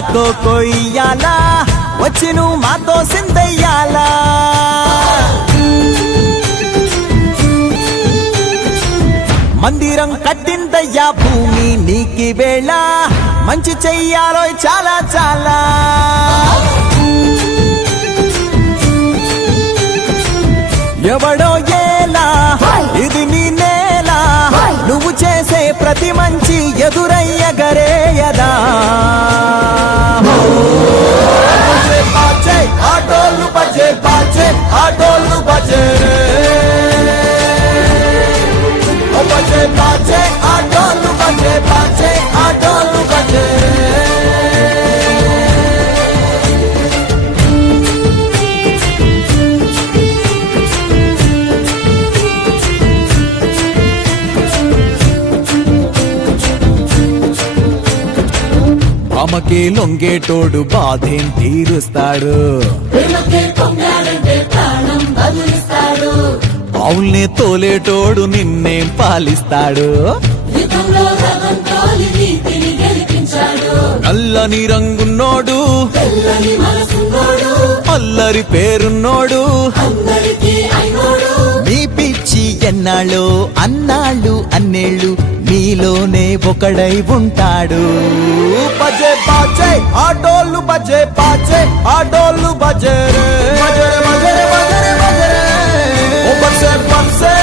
కొయ్యాలా వచ్చి నువ్వు మాతో సిందయ్యాలా మందిరం కట్టిందయ్యా భూమి నీకి వేళ మంచి చెయ్యాలో చాలా చాలా ఎవడో ఏలా ఇది నీ నేల నువ్వు చేసే ప్రతి మంచి ఎదురయ్యగరేయదా ఆటోలు బజే బాజే ఆటోలు బజే బజే బాజే ఆటోలు బజే బాజే ఆటోలు బజే అమ్మకే లొంగేటోడు బాధేం తీరుస్తాడు అవుల్నే తోలేటోడు నిన్నేం పాలిస్తాడు నల్లని రంగున్నోడు అల్లరి పేరున్నోడు మీ పిచ్చి ఎన్నాళ్ళు అన్నాళ్ళు అన్నేళ్ళు నీలోనే ఒకడై ఉంటాడు బజే బాజే ఆటోలు బజే బాజే ఆటోలు బజే బజే బజే బజే బజే బజే